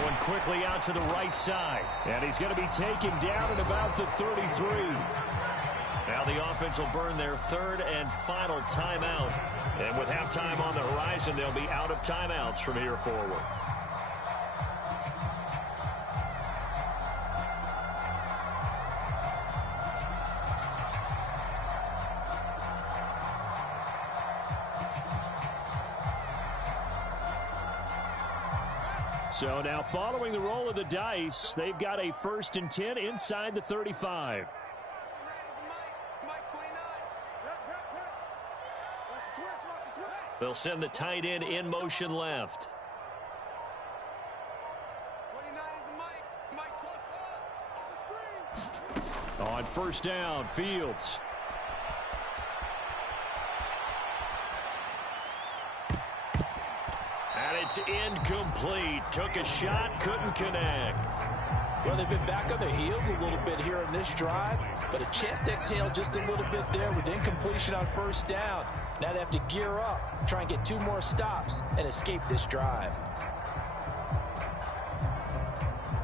Going quickly out to the right side. And he's going to be taken down at about the 33. Now the offense will burn their third and final timeout. And with halftime on the horizon, they'll be out of timeouts from here forward. So now following the roll of the dice, they've got a 1st and 10 inside the 35. They'll send the tight end in motion left. On 1st down, Fields. And it's incomplete. Took a shot, couldn't connect. Well, they've been back on their heels a little bit here in this drive, but a chance to exhale just a little bit there with incompletion on 1st down. Now they have to gear up, try and get 2 more stops, and escape this drive.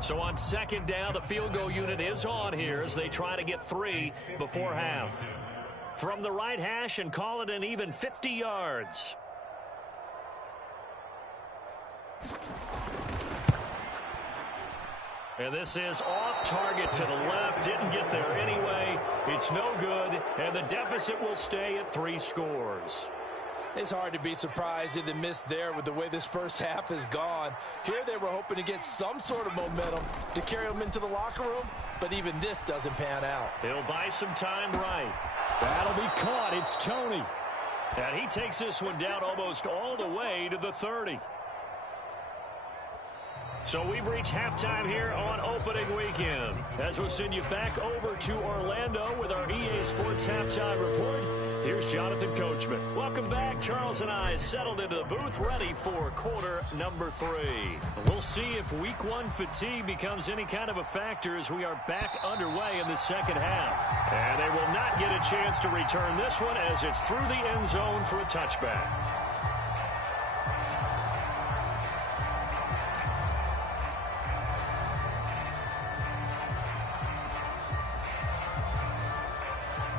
So on 2nd down, the field goal unit is on here as they try to get 3 before half. From the right hash and call it an even 50 yards. And this is off target to the left. Didn't get there anyway. It's no good, and the deficit will stay at 3 scores. It's hard to be surprised in the miss there with the way this first half has gone. Here they were hoping to get some sort of momentum to carry them into the locker room, but even this doesn't pan out. He'll buy some time right. That'll be caught. It's Tony. And he takes this one down almost all the way to the 30. So we've reached halftime here on opening weekend. As we'll send you back over to Orlando with our EA Sports Halftime Report, here's Jonathan Coachman. Welcome back. Charles and I settled into the booth, ready for quarter number 3. We'll see if week 1 fatigue becomes any kind of a factor as we are back underway in the second half. And they will not get a chance to return this one as it's through the end zone for a touchback.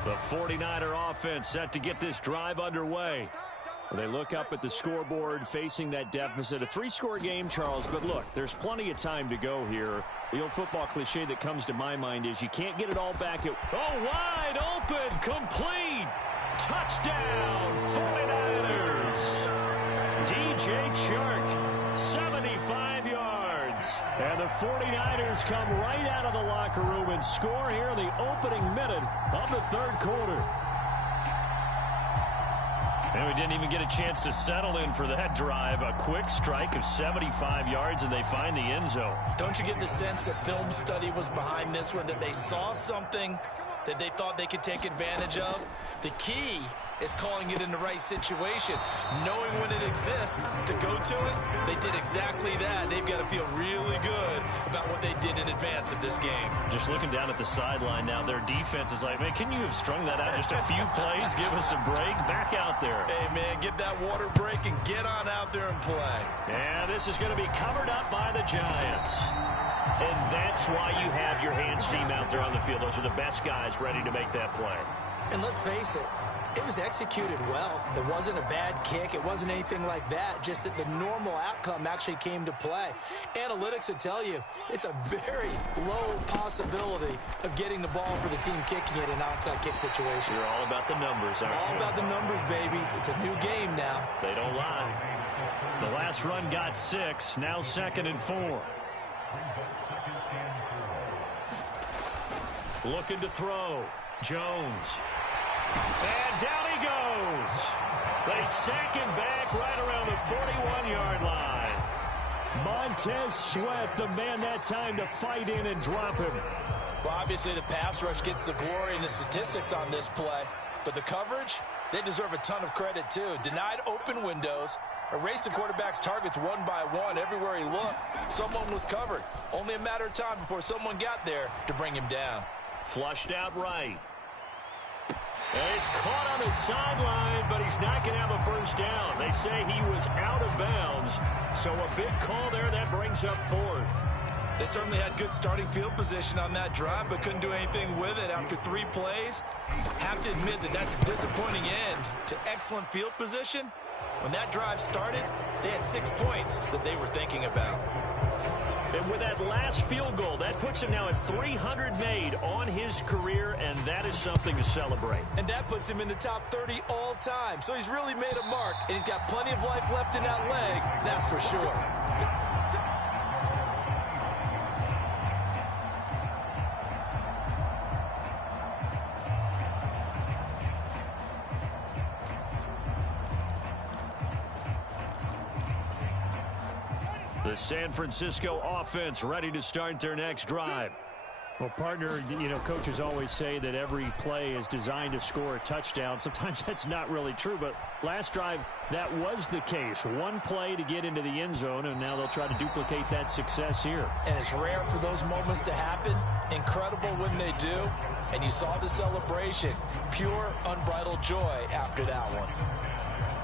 The 49er offense set to get this drive underway. They look up at the scoreboard facing that deficit. A 3-score game, Charles, but look, there's plenty of time to go here. The old football cliche that comes to my mind is you can't get it all back. Wide open, complete. Touchdown, 49ers. DJ Chark, 75 yards. And the 49ers come right out of the locker room and score here in the opening minute of the 3rd quarter. And we didn't even get a chance to settle in for that drive. A quick strike of 75 yards, and they find the end zone. Don't you get the sense that film study was behind this one, that they saw something that they thought they could take advantage of? The key is calling it in the right situation, knowing when it exists to go to it. They did exactly that. They've got to feel really good about what they did in advance of this game. Just looking down at the sideline now, their defense is like, man, can you have strung that out just a few plays? Give us a break. Back out there. Hey, man, get that water break and get on out there and play. And this is going to be covered up by the Giants. And that's why you have your hands team out there on the field. Those are the best guys ready to make that play. And let's face it, it was executed well. It wasn't a bad kick. It wasn't anything like that. Just that the normal outcome actually came to play. Analytics would tell you it's a very low possibility of getting the ball for the team kicking it in an onside kick situation. You're all about the numbers, aren't you? All about the numbers, baby. It's a new game now. They don't lie. The last run got 6. Now 2nd and 4. Looking to throw. Jones. And down he goes. They sack him back right around the 41-yard line. Montez Sweat, the man that time to fight in and drop him. Well, obviously the pass rush gets the glory and the statistics on this play. But the coverage, they deserve a ton of credit too. Denied open windows, erased the quarterback's targets one by one. Everywhere he looked, someone was covered. Only a matter of time before someone got there to bring him down. Flushed out right. And he's caught on the sideline, but he's not going to have a first down. They say he was out of bounds, so a big call there that brings up fourth. They certainly had good starting field position on that drive, but couldn't do anything with it after 3 plays. Have to admit that that's a disappointing end to excellent field position. When that drive started, they had 6 points that they were thinking about. And with that last field goal, that puts him now at 300 made on his career, and that is something to celebrate. And that puts him in the top 30 all time. So he's really made a mark, and he's got plenty of life left in that leg, that's for sure. The San Francisco offense ready to start their next drive. Well, partner, coaches always say that every play is designed to score a touchdown. Sometimes that's not really true, but last drive, that was the case. One play to get into the end zone, and now they'll try to duplicate that success here. And it's rare for those moments to happen. Incredible when they do. And you saw the celebration. Pure, unbridled joy after that one.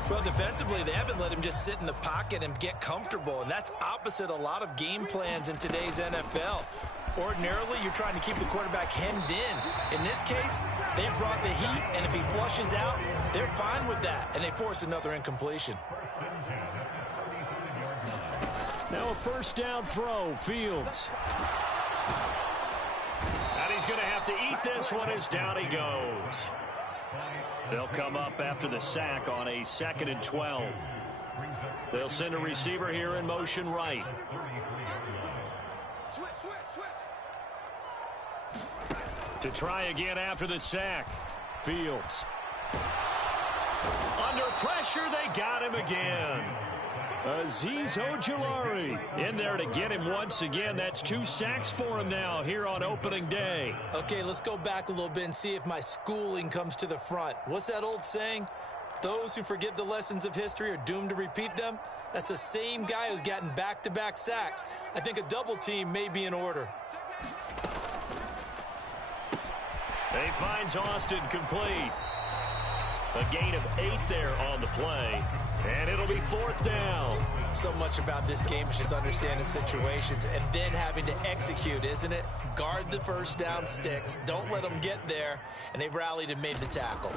Well, defensively, they haven't let him just sit in the pocket and get comfortable, and that's opposite a lot of game plans in today's NFL. Ordinarily, you're trying to keep the quarterback hemmed in. In this case, they brought the heat, and if he flushes out, they're fine with that, and they force another incompletion. Now a first down throw, Fields. And he's going to have to eat this one as down he goes. They'll come up after the sack on a 2nd and 12. They'll send a receiver here in motion right. To try again after the sack. Fields. Under pressure, they got him again. Azeez Ojulari in there to get him once again. That's 2 sacks for him now here on opening day. Okay, let's go back a little bit and see if my schooling comes to the front. What's that old saying? Those who forget the lessons of history are doomed to repeat them. That's the same guy who's gotten back-to-back sacks. I think a double team may be in order. He finds Austin complete. A gain of 8 there on the play. And it'll be 4th down. So much about this game is just understanding situations and then having to execute, isn't it? Guard the first down sticks. Don't let them get there. And they've rallied and made the tackle.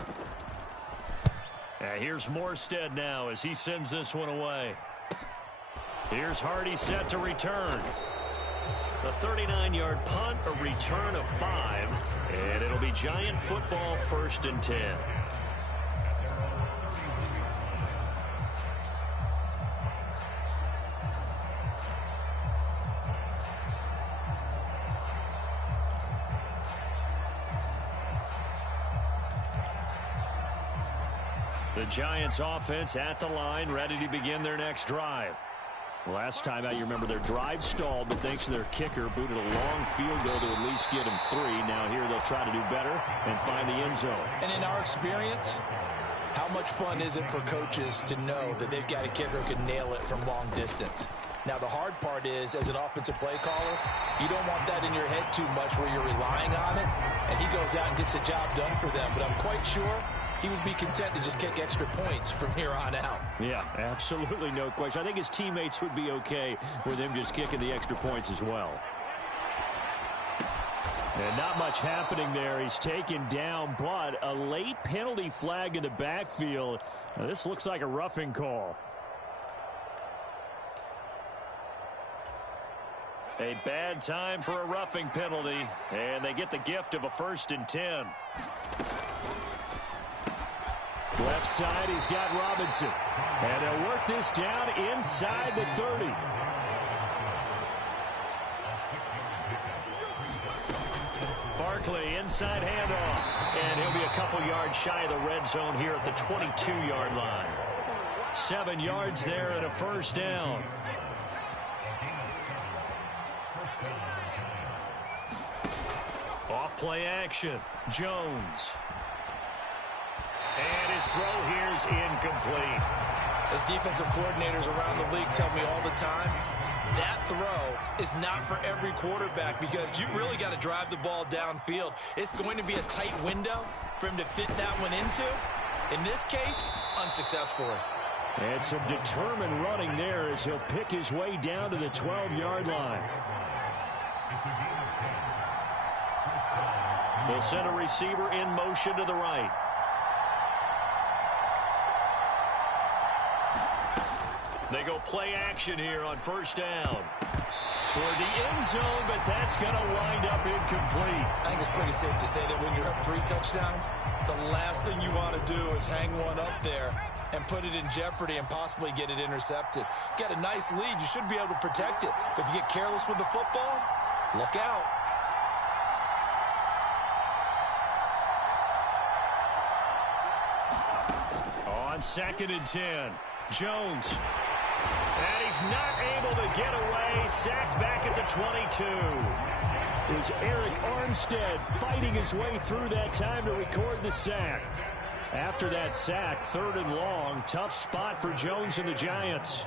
Here's Morstead now as he sends this one away. Here's Hardy set to return. A 39-yard punt, a return of 5. And it'll be Giant football, 1st and 10. The Giants offense at the line, ready to begin their next drive. Last time out, you remember their drive stalled, but thanks to their kicker, booted a long field goal to at least get them 3. Now here they'll try to do better and find the end zone. And in our experience, how much fun is it for coaches to know that they've got a kicker who can nail it from long distance? Now, the hard part is, as an offensive play caller, you don't want that in your head too much where you're relying on it, and he goes out and gets the job done for them. But I'm quite sure he would be content to just kick extra points from here on out. Yeah, absolutely no question. I think his teammates would be okay with him just kicking the extra points as well. And not much happening there. He's taken down, but a late penalty flag in the backfield. Now, this looks like a roughing call. A bad time for a roughing penalty, and they get the gift of a 1st and 10. Left side, he's got Robinson. And they'll work this down inside the 30. Barkley, inside handoff. And he'll be a couple yards shy of the red zone here at the 22-yard line. 7 yards there and a 1st down. Off play action. Jones. And his throw here's incomplete. As defensive coordinators around the league tell me all the time, that throw is not for every quarterback because you've really got to drive the ball downfield. It's going to be a tight window for him to fit that one into. In this case, unsuccessfully. And some determined running there as he'll pick his way down to the 12-yard line. They'll send a receiver in motion to the right. They go play action here on first down. Toward the end zone, but that's going to wind up incomplete. I think it's pretty safe to say that when you're up 3 touchdowns, the last thing you want to do is hang one up there and put it in jeopardy and possibly get it intercepted. Get a nice lead. You should be able to protect it. But if you get careless with the football, look out. On 2nd and 10, Jones. And he's not able to get away. Sacked back at the 22. It was Eric Armstead fighting his way through that time to record the sack. After that sack, 3rd and long. Tough spot for Jones and the Giants.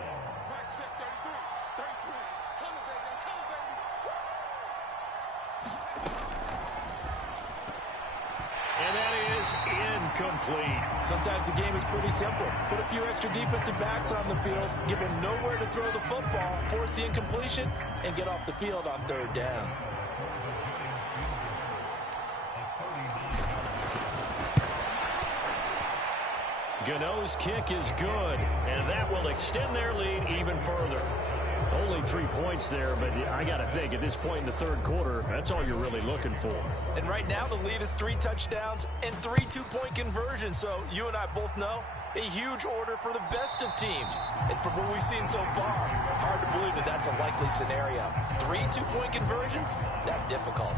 And that is incomplete. Sometimes the game is pretty simple. Put a few extra defensive backs on the field, give them nowhere to throw the football, force the incompletion, and get off the field on 3rd down. Gano's kick is good, and that will extend their lead even further. Only 3 points there, but I got to think at this point in the 3rd quarter, that's all you're really looking for. And right now the lead is 3 touchdowns and 3 2-point conversions. So you and I both know a huge order for the best of teams. And from what we've seen so far, hard to believe that that's a likely scenario. 3 2-point conversions? That's difficult.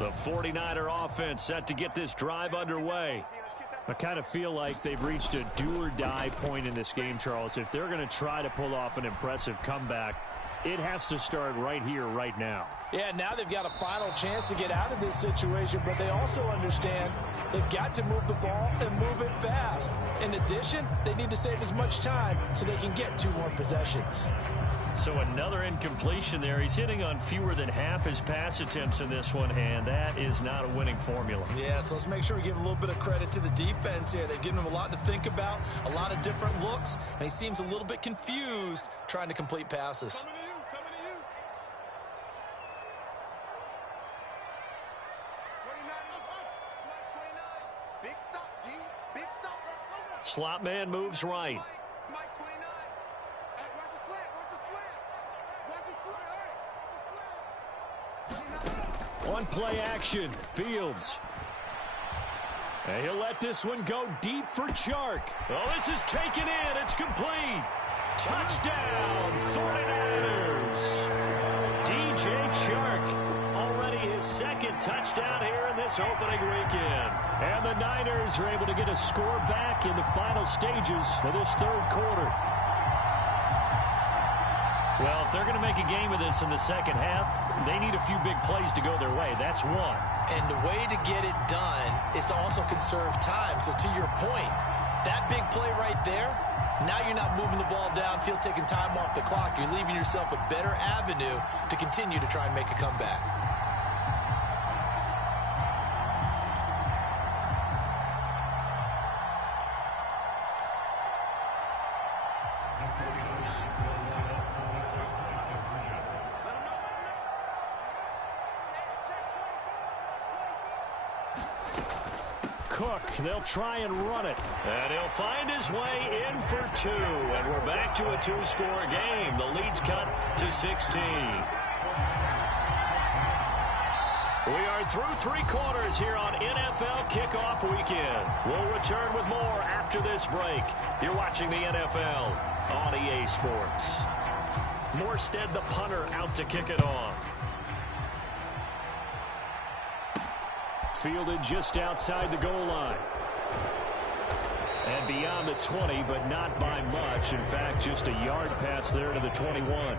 The 49er offense set to get this drive underway. I kind of feel like they've reached a do-or-die point in this game, Charles. If they're going to try to pull off an impressive comeback, it has to start right here, right now. Yeah, now they've got a final chance to get out of this situation, but they also understand they've got to move the ball and move it fast. In addition, they need to save as much time so they can get 2 more possessions. So another incompletion there. He's hitting on fewer than half his pass attempts in this one, and that is not a winning formula. Yeah, so let's make sure we give a little bit of credit to the defense here. They've given him a lot to think about, a lot of different looks, and he seems a little bit confused trying to complete passes. Slot man moves right. On play action, Fields. And he'll let this one go deep for Chark. Oh, this is taken in. It's complete. Touchdown, 49ers. DJ Chark, already his 2nd touchdown here in this opening weekend. And the Niners are able to get a score back in the final stages of this 3rd quarter. Well, if they're going to make a game of this in the 2nd half, they need a few big plays to go their way. That's one. And the way to get it done is to also conserve time. So to your point, that big play right there, now you're not moving the ball downfield, taking time off the clock. You're leaving yourself a better avenue to continue to try and make a comeback. Cook, they'll try and run it. And he'll find his way in for 2. And we're back to a 2-score game. The lead's cut to 16. We are through 3 quarters here on NFL Kickoff Weekend. We'll return with more after this break. You're watching the NFL on EA Sports. Morstead, the punter, out to kick it off. Fielded just outside the goal line. And beyond the 20, but not by much. In fact, just a yard pass there to the 21.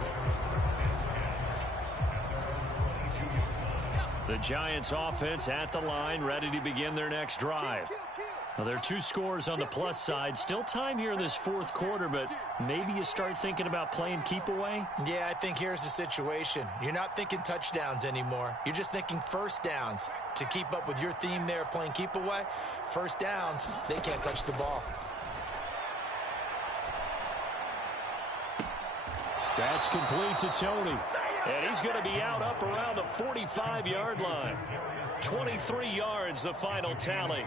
The Giants offense at the line, ready to begin their next drive. Well, there are 2 scores on the plus side. Still time here in this fourth quarter, but maybe you start thinking about playing keep away? Yeah, I think here's the situation. You're not thinking touchdowns anymore. You're just thinking first downs. To keep up with your theme there, playing keep away, first downs, they can't touch the ball. That's complete to Tony. And he's going to be out up around the 45-yard line. 23 yards, the final tally.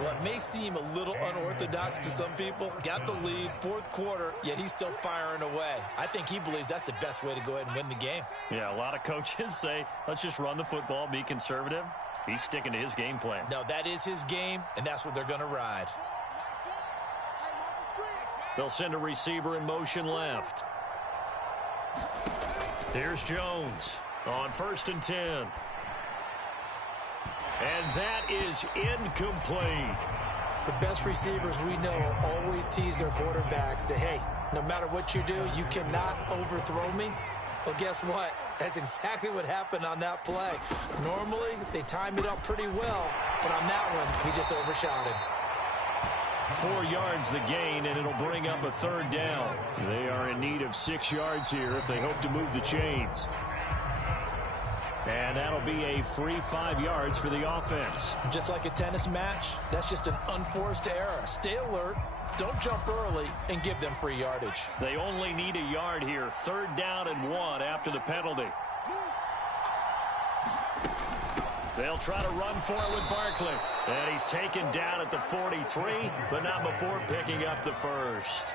Well, it may seem a little unorthodox to some people. Got the lead, fourth quarter, yet he's still firing away. I think he believes that's the best way to go ahead and win the game. Yeah, a lot of coaches say, let's just run the football, be conservative. He's sticking to his game plan. No, that is his game, and that's what they're going to ride. They'll send a receiver in motion left. Here's Jones on 1st and 10. And that is incomplete. The best receivers we know always tease their quarterbacks that, hey, no matter what you do, you cannot overthrow me. Well, guess what? That's exactly what happened on that play. Normally, they time it up pretty well, but on that one, he just overshot him. 4 yards the gain, and it'll bring up a 3rd down. They are in need of 6 yards here if they hope to move the chains. And that'll be a free 5 yards for the offense. Just like a tennis match, that's just an unforced error. Stay alert, don't jump early, and give them free yardage. They only need a yard here. 3rd down and 1 after the penalty. They'll try to run for it with Barkley. And he's taken down at the 43, but not before picking up the first.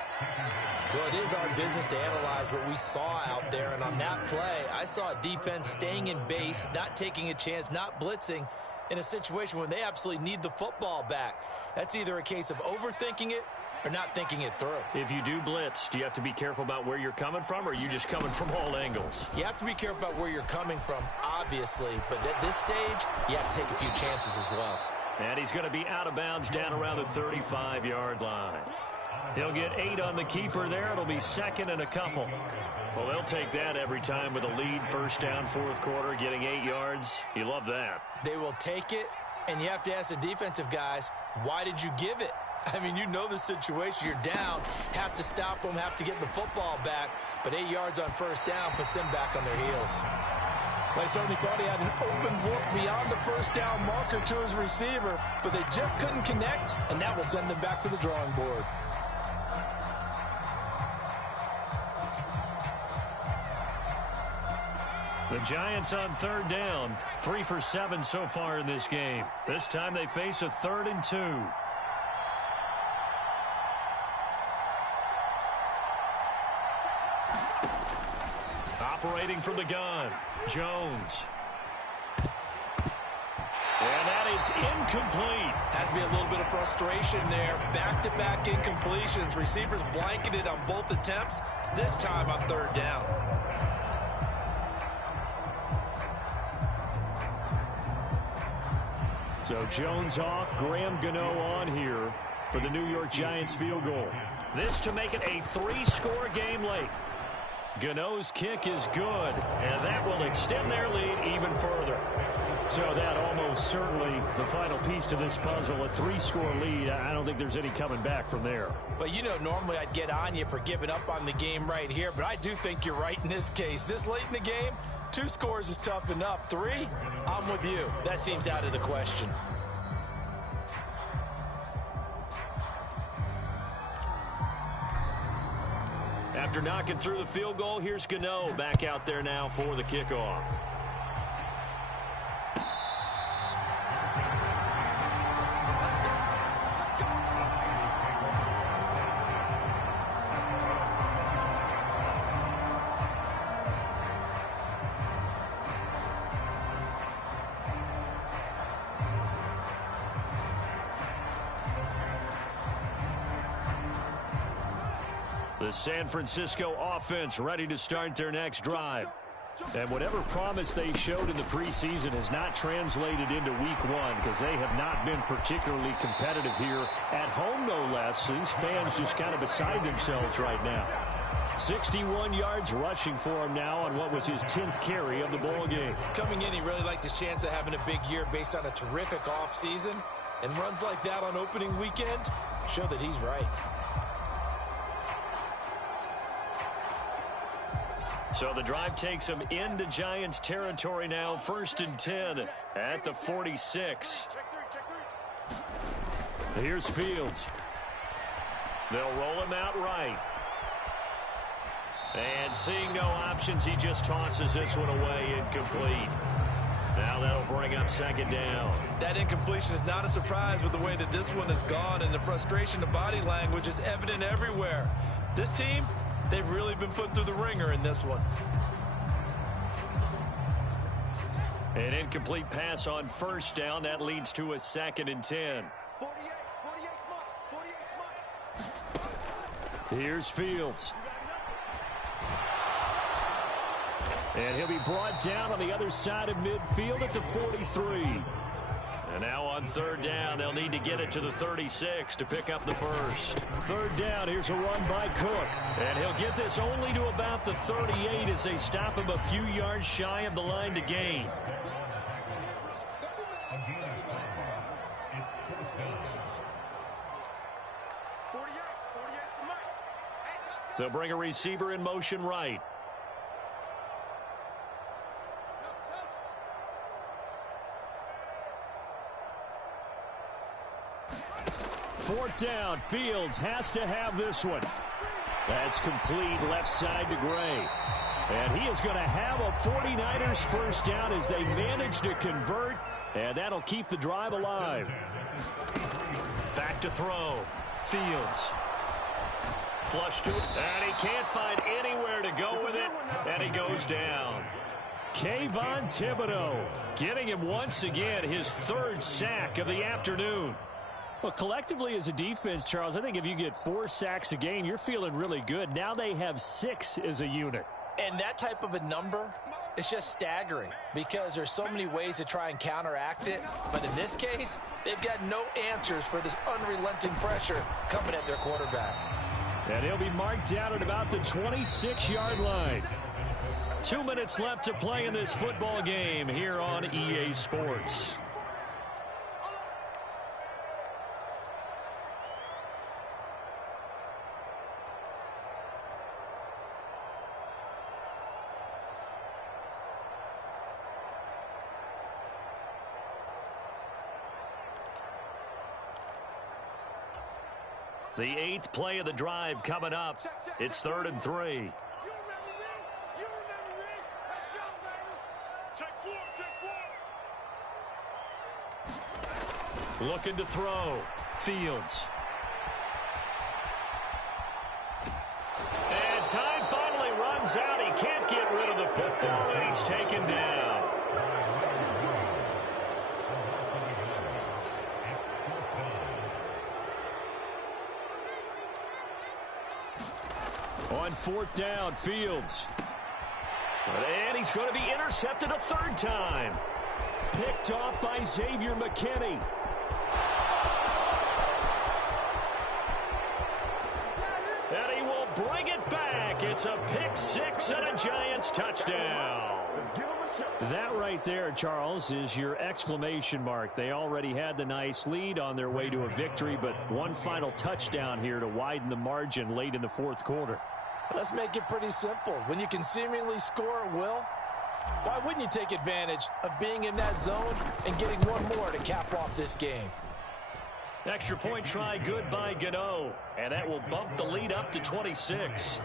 Well, it is our business to analyze what we saw out there, and on that play, I saw a defense staying in base, not taking a chance, not blitzing, in a situation where they absolutely need the football back. That's either a case of overthinking it or not thinking it through. If you do blitz, do you have to be careful about where you're coming from, or are you just coming from all angles? You have to be careful about where you're coming from, obviously, but at this stage, you have to take a few chances as well. And he's going to be out of bounds down around the 35-yard line. He'll get 8 on the keeper there. It'll be 2nd and a couple. Well, they'll take that every time with a lead. 1st down, 4th quarter, getting 8 yards. You love that. They will take it, and you have to ask the defensive guys, why did you give it? I mean, you know the situation. You're down, have to stop them, have to get the football back, but 8 yards on 1st down puts them back on their heels. They certainly thought he had an open look beyond the 1st down marker to his receiver, but they just couldn't connect, and that will send them back to the drawing board. The Giants on 3rd down, 3 for 7 so far in this game. This time they face a 3rd and 2. Operating from the gun, Jones. And that is incomplete. Has to be a little bit of frustration there. Back-to-back incompletions. Receivers blanketed on both attempts, this time on 3rd down. So Jones off, Graham Gano on here for the New York Giants field goal. This to make it a 3-score game late. Gano's kick is good, and that will extend their lead even further. So that almost certainly the final piece to this puzzle, a 3-score lead. I don't think there's any coming back from there. Well, you know, normally I'd get on you for giving up on the game right here, but I do think you're right in this case. This late in the game, 2 scores is tough enough. 3, I'm with you. That seems out of the question. After knocking through the field goal, here's Gano back out there now for the kickoff. The San Francisco offense ready to start their next drive. And whatever promise they showed in the preseason has not translated into week one because they have not been particularly competitive here at home, no less. These fans just kind of beside themselves right now. 61 yards rushing for him now on what was his 10th carry of the ball game. Coming in, he really liked his chance of having a big year based on a terrific offseason. And runs like that on opening weekend show that he's right. So the drive takes him into Giants territory now. 1st and 10 at the 46. Here's Fields. They'll roll him out right. And seeing no options, he just tosses this one away, incomplete. Now that'll bring up 2nd down. That incompletion is not a surprise with the way that this one has gone, and the frustration of body language is evident everywhere. This team, they've really been put through the ringer in this one. An incomplete pass on 1st down. That leads to a 2nd and 10. Here's Fields. And he'll be brought down on the other side of midfield at the 43. And now on 3rd down, they'll need to get it to the 36 to pick up the 1st. 3rd down, here's a run by Cook. And he'll get this only to about the 38 as they stop him a few yards shy of the line to gain. They'll bring a receiver in motion right. Fourth down, Fields has to have this one. That's complete left side to Gray. And he is going to have a 49ers first down as they manage to convert, and that'll keep the drive alive. Back to throw. Fields. Flush to it, and he can't find anywhere to go with it, and he goes down. Kayvon Thibodeau getting him once again his 3rd sack of the afternoon. Well, collectively as a defense, Charles, I think if you get 4 sacks a game, you're feeling really good. Now they have 6 as a unit. And that type of a number is just staggering because there's so many ways to try and counteract it. But in this case, they've got no answers for this unrelenting pressure coming at their quarterback. And he'll be marked down at about the 26-yard line. 2 minutes left to play in this football game here on EA Sports. The 8th play of the drive coming up. It's 3rd and 3. Looking to throw. Fields. And time finally runs out. He can't get rid of the football, and he's taken down. On 4th down, Fields. And he's going to be intercepted a 3rd time. Picked off by Xavier McKinney. And he will bring it back. It's a pick 6 and a Giants touchdown. That right there, Charles, is your exclamation mark. They already had the nice lead on their way to a victory, but one final touchdown here to widen the margin late in the 4th quarter. Let's make it pretty simple. When you can seemingly score at will, why wouldn't you take advantage of being in that zone and getting one more to cap off this game? Extra point try good by Gano, and that will bump the lead up to 26.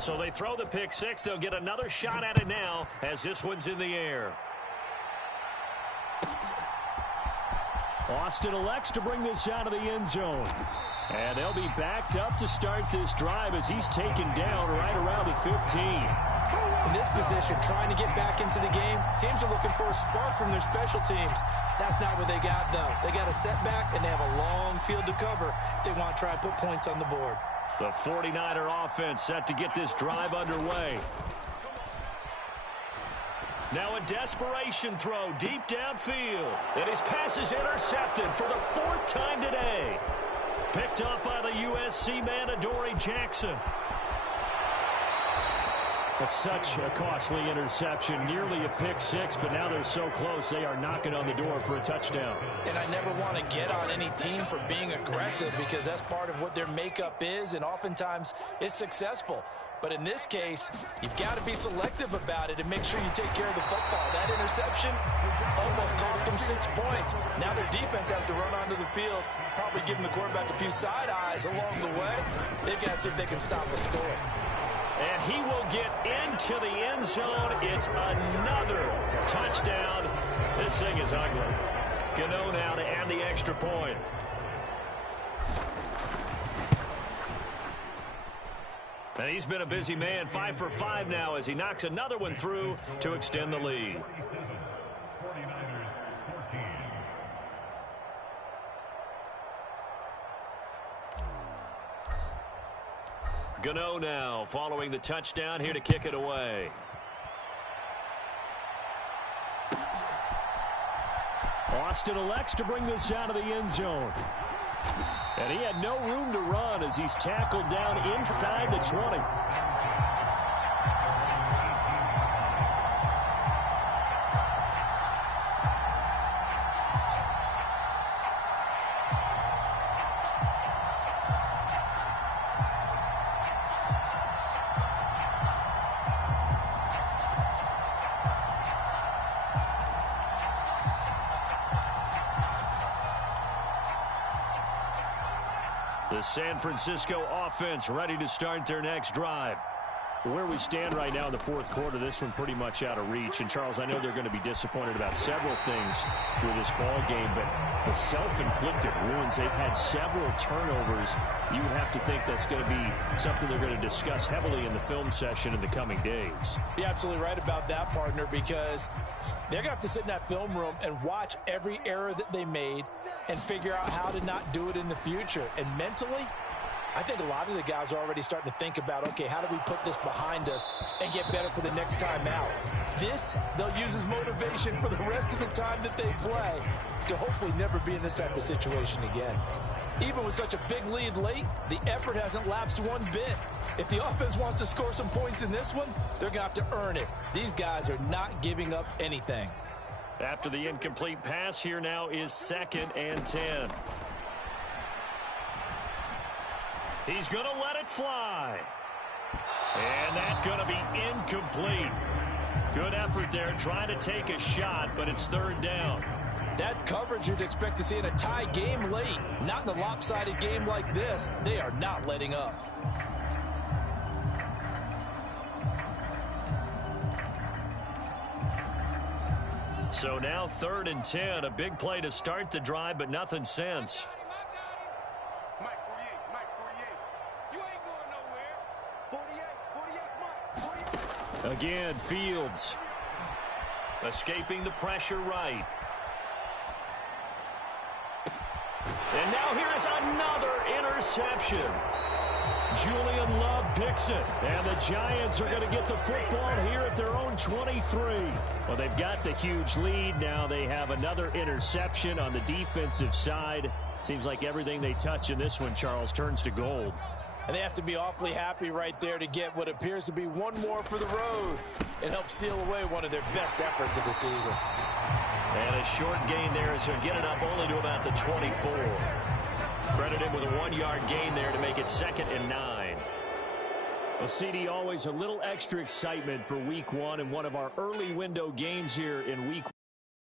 So they throw the pick 6. They'll get another shot at it now as this one's in the air. Austin elects to bring this out of the end zone. And they'll be backed up to start this drive as he's taken down right around the 15. In this position, trying to get back into the game, teams are looking for a spark from their special teams. That's not what they got, though. They got a setback, and they have a long field to cover if they want to try and put points on the board. The 49er offense set to get this drive underway. Now a desperation throw deep downfield. And his pass is intercepted for the 4th time today. Picked up by the USC man, Adoree Jackson. That's such a costly interception, nearly a pick six, but now they're so close they are knocking on the door for a touchdown. And I never want to get on any team for being aggressive because that's part of what their makeup is, and oftentimes it's successful. But in this case, you've got to be selective about it and make sure you take care of the football. That interception almost cost them 6 points. Now their defense has to run onto the field, probably giving the quarterback a few side eyes along the way. They've got to see if they can stop a score. And he will get into the end zone. It's another touchdown. This thing is ugly. Gano now to add the extra point. And he's been a busy man, 5 for 5 now as he knocks another one through to extend the lead. Gano now following the touchdown here to kick it away. Austin elects to bring this out of the end zone. And he had no room to run as he's tackled down inside the 20. The San Francisco offense ready to start their next drive. Where we stand right now in the 4th quarter, this one pretty much out of reach. And, Charles, I know they're going to be disappointed about several things with this ball game, but the self-inflicted wounds, they've had several turnovers. You would have to think that's going to be something they're going to discuss heavily in the film session in the coming days. You're absolutely right about that, partner, because they're going to have to sit in that film room and watch every error that they made and figure out how to not do it in the future. And mentally, I think a lot of the guys are already starting to think about, okay, how do we put this behind us and get better for the next time out? This, they'll use as motivation for the rest of the time that they play to hopefully never be in this type of situation again. Even with such a big lead late, the effort hasn't lapsed one bit. If the offense wants to score some points in this one, they're going to have to earn it. These guys are not giving up anything. After the incomplete pass, here now is 2nd and 10. He's going to let it fly. And that's going to be incomplete. Good effort there trying to take a shot, but it's 3rd down. That's coverage you'd expect to see in a tie game late. Not in a lopsided game like this. They are not letting up. So now 3rd and 10. A big play to start the drive, but nothing since. Again, Fields escaping the pressure right. And now here is another interception. Julian Love picks it. And the Giants are going to get the football here at their own 23. Well, they've got the huge lead. Now they have another interception on the defensive side. Seems like everything they touch in this one, Charles, turns to gold. And they have to be awfully happy right there to get what appears to be one more for the road and help seal away one of their best efforts of the season. And a short gain there as he'll get it up only to about the 24. Credit him with a 1-yard gain there to make it 2nd and 9. Well, CD, always a little extra excitement for week 1 and one of our early window games here in week 1.